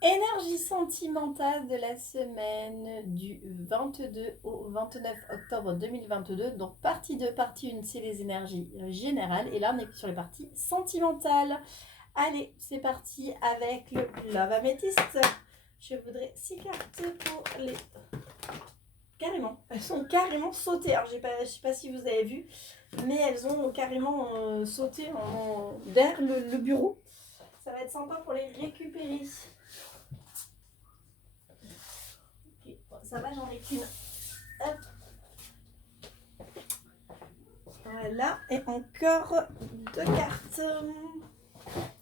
Énergie sentimentale de la semaine du 22 au 29 octobre 2022. Donc partie 2, partie 1, c'est les énergies générales. Et là, on est sur les parties sentimentales. Allez, c'est parti avec le Love Amethyst. Je voudrais 6 cartes pour les... Carrément, elles sont carrément sautées. Alors, je sais pas si vous avez vu, mais elles ont carrément sauté derrière le bureau. Ça va être sympa pour les récupérer. Ça va, j'en ai qu'une. Hop. Voilà, et encore 2 cartes.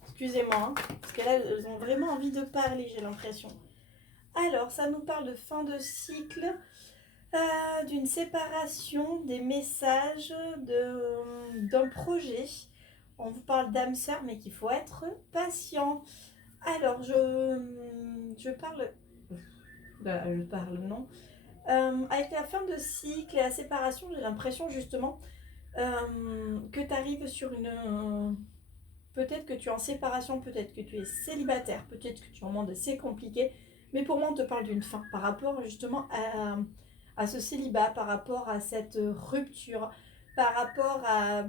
Excusez-moi, hein, parce que là, elles ont vraiment envie de parler, j'ai l'impression. Alors, ça nous parle de fin de cycle, d'une séparation, des messages, d'un projet. On vous parle d'âme sœur, mais qu'il faut être patient. Alors, je parle, non. Avec la fin de cycle et la séparation, j'ai l'impression justement que tu arrives sur une... peut-être que tu es en séparation, peut-être que tu es célibataire, peut-être que tu es en monde assez compliqué, mais pour moi on te parle d'une fin par rapport justement à ce célibat, par rapport à cette rupture, par rapport à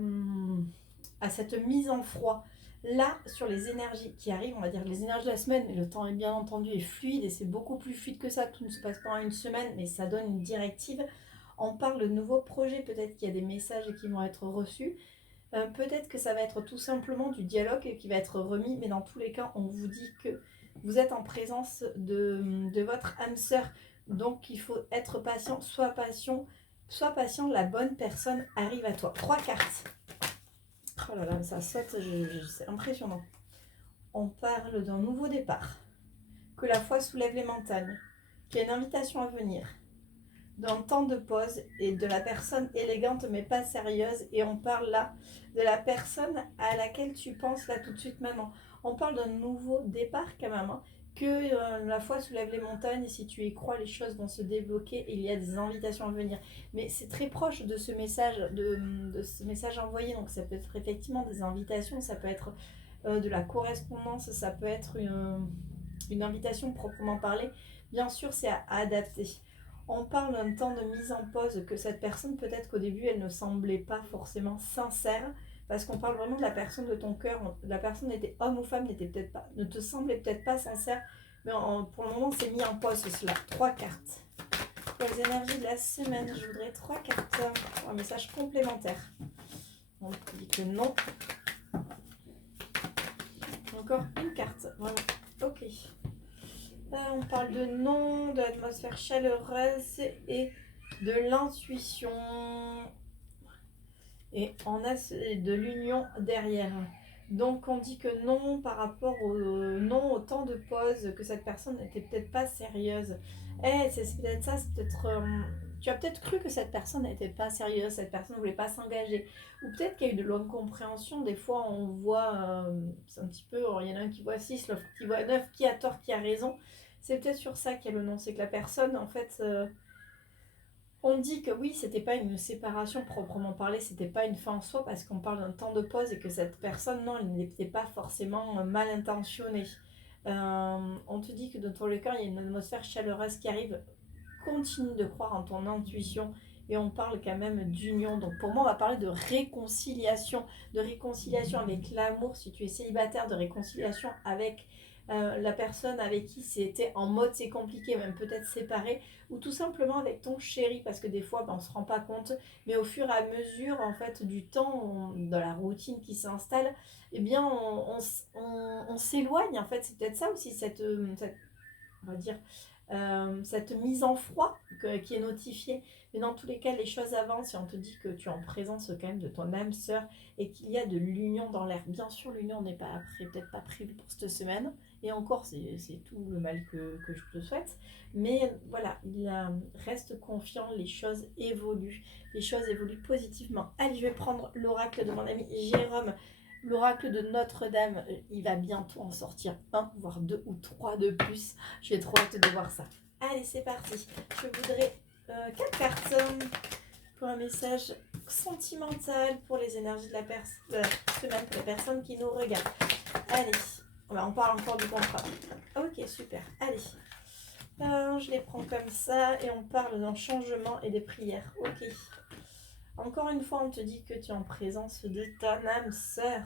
cette mise en froid. Là, sur les énergies qui arrivent, on va dire les énergies de la semaine, le temps est bien entendu est fluide et c'est beaucoup plus fluide que ça, tout ne se passe pas en une semaine, mais ça donne une directive. On parle de nouveaux projets, peut-être qu'il y a des messages qui vont être reçus. Peut-être que ça va être tout simplement du dialogue qui va être remis, mais dans tous les cas, on vous dit que vous êtes en présence de votre âme sœur. Donc il faut être patient, sois patient, la bonne personne arrive à toi. 3 cartes. Oh là là, ça saute, c'est impressionnant. On parle d'un nouveau départ, que la foi soulève les montagnes, qu'il y a une invitation à venir, d'un temps de pause et de la personne élégante mais pas sérieuse. Et on parle là de la personne à laquelle tu penses là tout de suite maintenant. On parle d'un nouveau départ quand même, hein, que la foi soulève les montagnes et si tu y crois, les choses vont se débloquer et il y a des invitations à venir. Mais c'est très proche de ce message, de ce message envoyé. Donc ça peut être effectivement des invitations, ça peut être de la correspondance, ça peut être une invitation proprement parlée. Bien sûr, c'est à adapter. On parle d'un temps de mise en pause que cette personne, peut-être qu'au début, elle ne semblait pas forcément sincère, parce qu'on parle vraiment de la personne de ton cœur. La personne était homme ou femme, ne te semblait peut-être pas sincère, mais pour le moment, c'est mis en pause cela. 3 cartes. Pour les énergies de la semaine, je voudrais 3 cartes. Un message complémentaire. On dit que non. Encore une carte. Vraiment. Ok. On parle de non, de l'atmosphère chaleureuse et de l'intuition. Et on a de l'union derrière. Donc on dit que non par rapport non au temps de pause, que cette personne n'était peut-être pas sérieuse. C'est peut-être ça, c'est peut-être... tu as peut-être cru que cette personne n'était pas sérieuse, cette personne ne voulait pas s'engager. Ou peut-être qu'il y a eu de l'incompréhension. Des fois on voit, c'est un petit peu, il y en a un qui voit 6, l'autre qui voit 9, qui a tort, qui a raison. C'est peut-être sur ça qu'il y a le non, c'est que la personne en fait... on dit que oui, c'était pas une séparation proprement parlée, c'était pas une fin en soi parce qu'on parle d'un temps de pause et que cette personne, non, elle n'était pas forcément mal intentionnée. On te dit que dans tous les cas, il y a une atmosphère chaleureuse qui arrive. Continue de croire en ton intuition et on parle quand même d'union. Donc pour moi, on va parler de réconciliation avec l'amour si tu es célibataire, de réconciliation avec la personne avec qui c'était en mode c'est compliqué, même peut-être séparé, ou tout simplement avec ton chéri, parce que des fois on ne se rend pas compte, mais au fur et à mesure en fait du temps, dans la routine qui s'installe, eh bien on s'éloigne en fait. C'est peut-être ça aussi cette on va dire cette mise en froid qui est notifiée. Mais dans tous les cas, les choses avancent et on te dit que tu es en présence quand même de ton âme sœur et qu'il y a de l'union dans l'air. Bien sûr, l'union n'est pas peut-être pas prévue pour cette semaine. Et encore, c'est tout le mal que je te souhaite. Mais voilà, reste confiant, les choses évoluent. Les choses évoluent positivement. Allez, je vais prendre l'oracle de mon ami Jérôme. L'oracle de Notre-Dame, il va bientôt en sortir un, voire 2 ou 3 de plus. J'ai trop hâte de voir ça. Allez, c'est parti. Je voudrais 4 cartes pour un message sentimental pour les énergies de la semaine, pour les personnes qui nous regardent. Allez. On parle encore du contrat. Ok, super. Allez. Je les prends comme ça et on parle d'un changement et des prières. Ok. Encore une fois, on te dit que tu es en présence de ton âme sœur,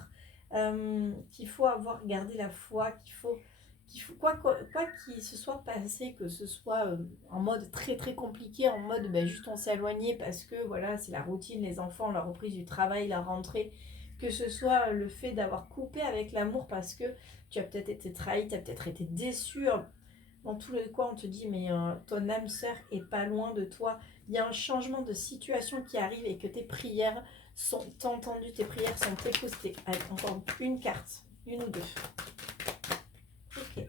qu'il faut avoir gardé la foi, qu'il faut quoi qu'il se soit passé, que ce soit en mode très très compliqué, en mode juste on s'est éloigné parce que voilà, c'est la routine, les enfants, la reprise du travail, la rentrée, que ce soit le fait d'avoir coupé avec l'amour parce que tu as peut-être été trahi, tu as peut-être été déçu. Dans tous les cas, on te dit, mais ton âme sœur est pas loin de toi. Il y a un changement de situation qui arrive et que tes prières sont entendues, tes prières sont écoutées. Allez, encore une carte, une ou deux. Ok.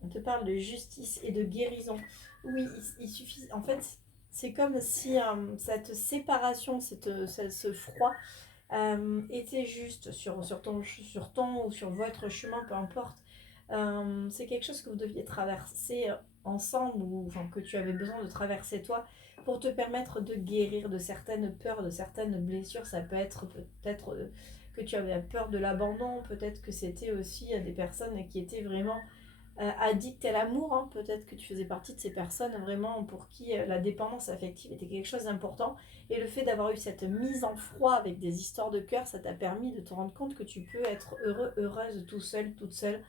On te parle de justice et de guérison. Oui, il suffit. En fait, c'est comme si cette séparation, ce froid était juste sur ton ou sur votre chemin, peu importe. C'est quelque chose que vous deviez traverser ensemble ou enfin, que tu avais besoin de traverser toi pour te permettre de guérir de certaines peurs, de certaines blessures. Ça peut être peut-être que tu avais peur de l'abandon, peut-être que c'était aussi des personnes qui étaient vraiment addictes à l'amour, hein. Peut-être que tu faisais partie de ces personnes vraiment pour qui la dépendance affective était quelque chose d'important. Et le fait d'avoir eu cette mise en froid avec des histoires de cœur, ça t'a permis de te rendre compte que tu peux être heureux, heureuse tout seul, toute seule.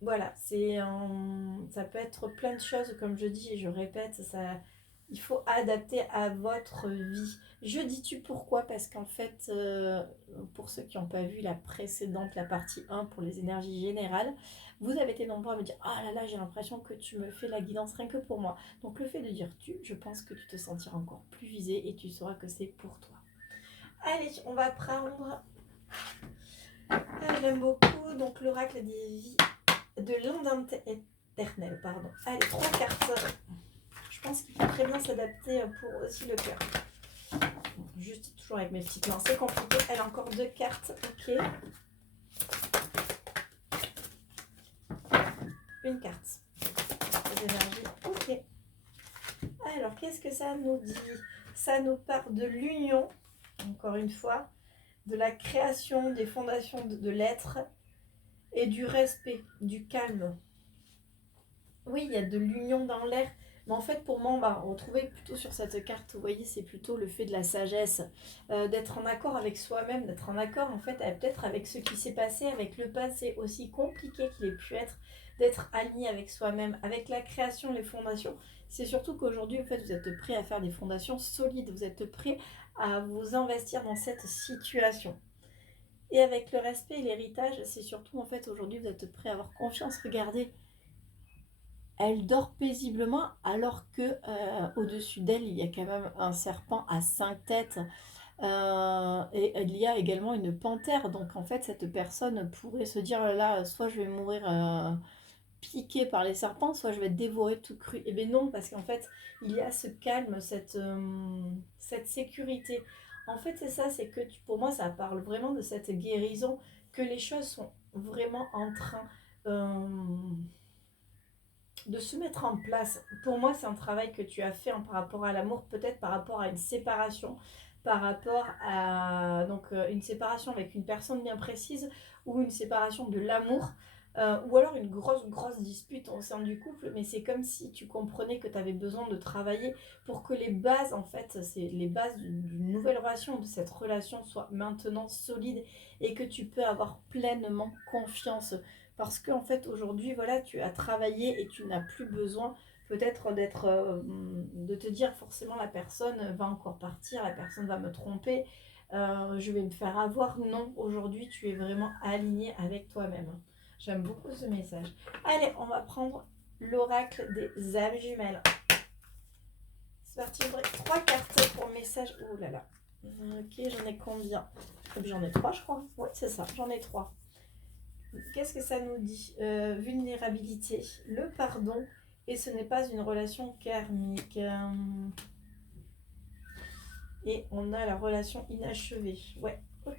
Voilà, ça peut être plein de choses, comme je dis et je répète, il faut adapter à votre vie. Je dis-tu pourquoi? Parce qu'en fait, pour ceux qui n'ont pas vu la précédente, la partie 1 pour les énergies générales, vous avez été nombreux à me dire ah là là, j'ai l'impression que tu me fais la guidance rien que pour moi. Donc le fait de dire tu, je pense que tu te sentiras encore plus visé et tu sauras que c'est pour toi. Allez, on va prendre. J'aime beaucoup donc l'oracle des vies de l'onde éternelle, pardon. Allez, 3 cartes. Je pense qu'il peut très bien s'adapter pour aussi le cœur. Juste toujours avec mes petites mains, c'est compliqué. Elle a encore 2 cartes, ok. Une carte. Les énergies, ok. Alors, qu'est-ce que ça nous dit? Ça nous parle de l'union, encore une fois, de la création des fondations de l'être et du respect, du calme. Oui, il y a de l'union dans l'air. Mais en fait, pour moi, on va retrouver plutôt sur cette carte, vous voyez, c'est plutôt le fait de la sagesse, d'être en accord avec soi-même, d'être en accord en fait peut-être avec ce qui s'est passé, avec le passé, aussi compliqué qu'il ait pu être, d'être aligné avec soi-même, avec la création, les fondations. C'est surtout qu'aujourd'hui, en fait, vous êtes prêt à faire des fondations solides, vous êtes prêt à vous investir dans cette situation. Et avec le respect et l'héritage, c'est surtout en fait aujourd'hui, vous êtes prêt à avoir confiance. Regardez, elle dort paisiblement alors que au-dessus d'elle, il y a quand même un serpent à 5 têtes. Et il y a également une panthère. Donc en fait, cette personne pourrait se dire là, soit je vais mourir piquée par les serpents, soit je vais être dévorée tout cru. Et bien non, parce qu'en fait, il y a ce calme, cette sécurité. En fait, c'est ça, c'est que pour moi, ça parle vraiment de cette guérison, que les choses sont vraiment en train de se mettre en place. Pour moi, c'est un travail que tu as fait par rapport à l'amour, peut-être par rapport à une séparation, par rapport à donc une séparation avec une personne bien précise ou une séparation de l'amour. Ou alors une grosse dispute au sein du couple, mais c'est comme si tu comprenais que tu avais besoin de travailler pour que les bases, en fait, c'est les bases d'une nouvelle relation, de cette relation soient maintenant solides et que tu peux avoir pleinement confiance parce qu'en fait aujourd'hui voilà tu as travaillé et tu n'as plus besoin peut-être de te dire forcément la personne va encore partir, la personne va me tromper, je vais me faire avoir. Non, aujourd'hui tu es vraiment aligné avec toi-même. J'aime beaucoup ce message. Allez, on va prendre l'oracle des âmes jumelles. C'est parti, j'aurai 3 cartes pour le message. Oh là là. Ok, j'en ai combien? J'en ai 3 je crois. Oui c'est ça, j'en ai 3. Qu'est-ce que ça nous dit? Vulnérabilité, le pardon, et ce n'est pas une relation karmique. Et on a la relation inachevée. Ouais, ok.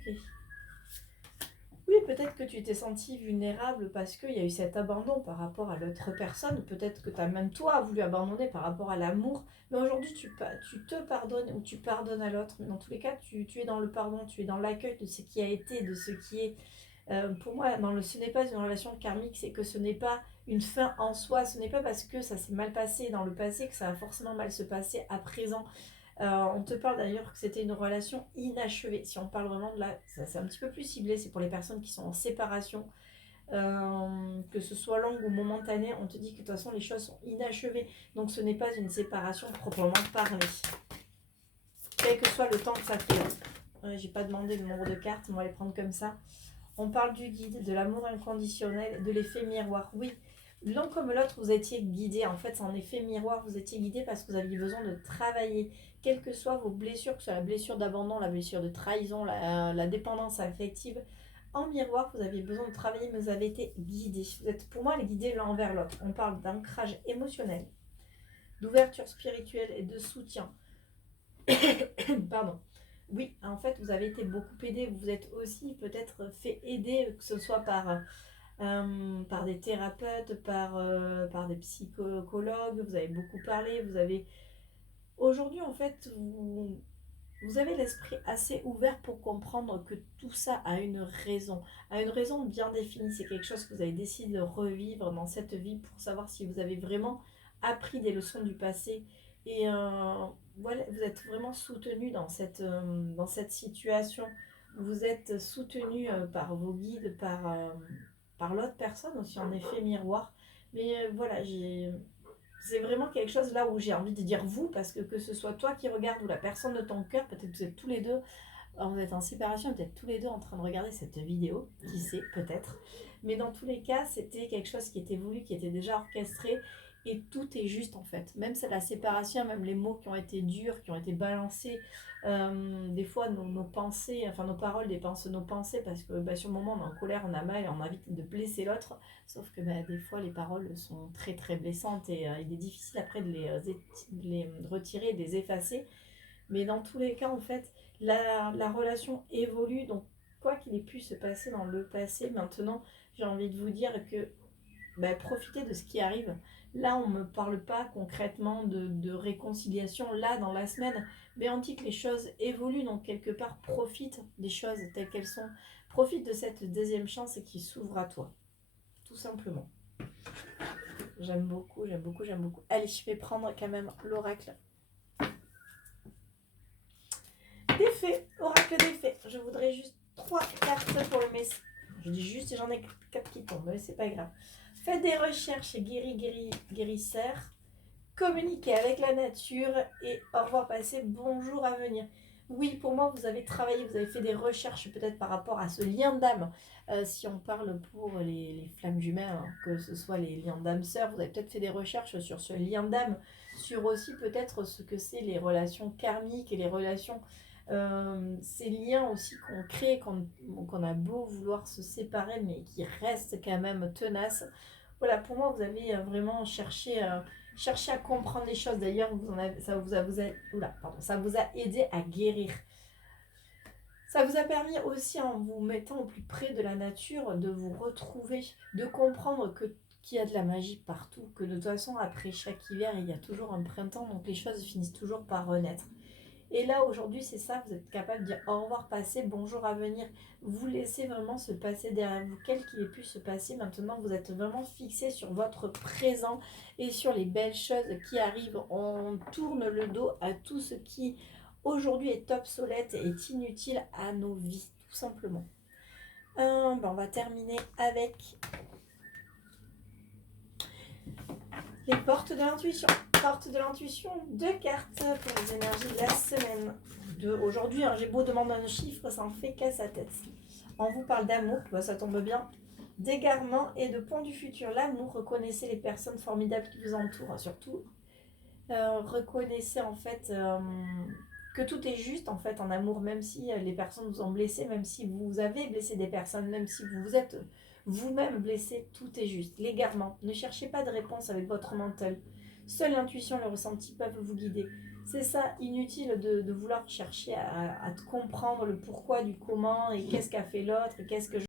Oui, peut-être que tu t'es senti vulnérable parce qu'il y a eu cet abandon par rapport à l'autre personne. Peut-être que tu as même toi voulu abandonner par rapport à l'amour. Mais aujourd'hui, tu te pardonnes ou tu pardonnes à l'autre. Mais dans tous les cas, tu es dans le pardon, tu es dans l'accueil de ce qui a été, de ce qui est. Pour moi, ce n'est pas une relation karmique, c'est que ce n'est pas une fin en soi, ce n'est pas parce que ça s'est mal passé dans le passé que ça va forcément mal se passer à présent. On te parle d'ailleurs que c'était une relation inachevée. Si on parle vraiment de là, ça c'est un petit peu plus ciblé, c'est pour les personnes qui sont en séparation, que ce soit longue ou momentanée, on te dit que de toute façon les choses sont inachevées. Donc ce n'est pas une séparation proprement parlée. Quel que soit le temps que ça fait. J'ai pas demandé le nombre de cartes, on va les prendre comme ça. On parle du guide, de l'amour inconditionnel, de l'effet miroir. Oui, l'un comme l'autre, vous étiez guidé. En fait, c'est un effet miroir. Vous étiez guidé parce que vous aviez besoin de travailler. Quelles que soient vos blessures, que ce soit la blessure d'abandon, la blessure de trahison, la dépendance affective, en miroir, vous aviez besoin de travailler, mais vous avez été guidé. Vous êtes pour moi les guidés l'un vers l'autre. On parle d'ancrage émotionnel, d'ouverture spirituelle et de soutien. Pardon. Oui, en fait, vous avez été beaucoup aidé. Vous êtes aussi peut-être fait aider, que ce soit par des thérapeutes, par des psychologues. Vous avez beaucoup parlé. Aujourd'hui, en fait, vous avez l'esprit assez ouvert pour comprendre que tout ça a une raison bien définie. C'est quelque chose que vous avez décidé de revivre dans cette vie pour savoir si vous avez vraiment appris des leçons du passé. Et voilà, vous êtes vraiment soutenu dans cette situation. Vous êtes soutenu par vos guides, par l'autre personne aussi, en effet miroir. Mais voilà, c'est vraiment quelque chose là où j'ai envie de dire vous, parce que ce soit toi qui regardes ou la personne de ton cœur, peut-être que vous êtes tous les deux, vous êtes en séparation, peut-être tous les deux en train de regarder cette vidéo, qui sait, peut-être. Mais dans tous les cas, c'était quelque chose qui était voulu, qui était déjà orchestré, et tout est juste en fait. Même la séparation, même les mots qui ont été durs, qui ont été balancés, des fois nos pensées, enfin nos paroles dépassent nos pensées, parce que sur le moment on est en colère, on a mal et on a envie de blesser l'autre. Sauf que des fois, les paroles sont très très blessantes et il est difficile après de les retirer, de les effacer. Mais dans tous les cas, en fait, la relation évolue. Donc, quoi qu'il ait pu se passer dans le passé, maintenant, j'ai envie de vous dire que profitez de ce qui arrive. Là, on ne me parle pas concrètement de réconciliation, là, dans la semaine, mais on dit que les choses évoluent, donc quelque part, profite des choses telles qu'elles sont. Profite de cette deuxième chance qui s'ouvre à toi. Tout simplement. J'aime beaucoup, j'aime beaucoup, j'aime beaucoup. Allez, je vais prendre quand même l'oracle des faits. Oracle des faits. Je voudrais juste 3 cartes pour le message. Je dis juste, j'en ai 4 qui tombent, mais c'est pas grave. Faites des recherches, guérisseur. Communiquez avec la nature et au revoir passé, bonjour à venir. Oui, pour moi, vous avez travaillé, vous avez fait des recherches peut-être par rapport à ce lien d'âme. Si on parle pour les flammes jumelles, hein, que ce soit les liens d'âme sœurs, vous avez peut-être fait des recherches sur ce lien d'âme, sur aussi peut-être ce que c'est les relations karmiques et les relations, ces liens aussi qu'on crée, qu'on a beau vouloir se séparer, mais qui restent quand même tenaces. Voilà, pour moi, vous avez vraiment cherché à comprendre les choses. D'ailleurs, ça vous a aidé à guérir. Ça vous a permis aussi, en vous mettant au plus près de la nature, de vous retrouver, de comprendre qu'il y a de la magie partout, que de toute façon, après chaque hiver, il y a toujours un printemps, donc les choses finissent toujours par renaître. Et là, aujourd'hui, c'est ça, vous êtes capable de dire au revoir passé, bonjour à venir. Vous laissez vraiment se passer derrière vous, quel qu'il ait pu se passer. Maintenant, vous êtes vraiment fixé sur votre présent et sur les belles choses qui arrivent. On tourne le dos à tout ce qui, aujourd'hui, est obsolète et est inutile à nos vies, tout simplement. On va terminer avec les portes de l'intuition. Porte de l'intuition, 2 cartes pour les énergies de la semaine. Aujourd'hui, j'ai beau demander un chiffre, ça en fait qu'à sa tête. On vous parle d'amour, ça tombe bien. D'égarement et de pont du futur. L'amour, reconnaissez les personnes formidables qui vous entourent. Surtout, reconnaissez en fait que tout est juste en fait en amour, même si les personnes vous ont blessé, même si vous avez blessé des personnes, même si vous êtes vous-même blessé, tout est juste. L'égarement, ne cherchez pas de réponse avec votre mental. Seule l'intuition et le ressenti peuvent vous guider. C'est ça, inutile de vouloir chercher à comprendre le pourquoi du comment et qu'est-ce qu'a fait l'autre, et qu'est-ce que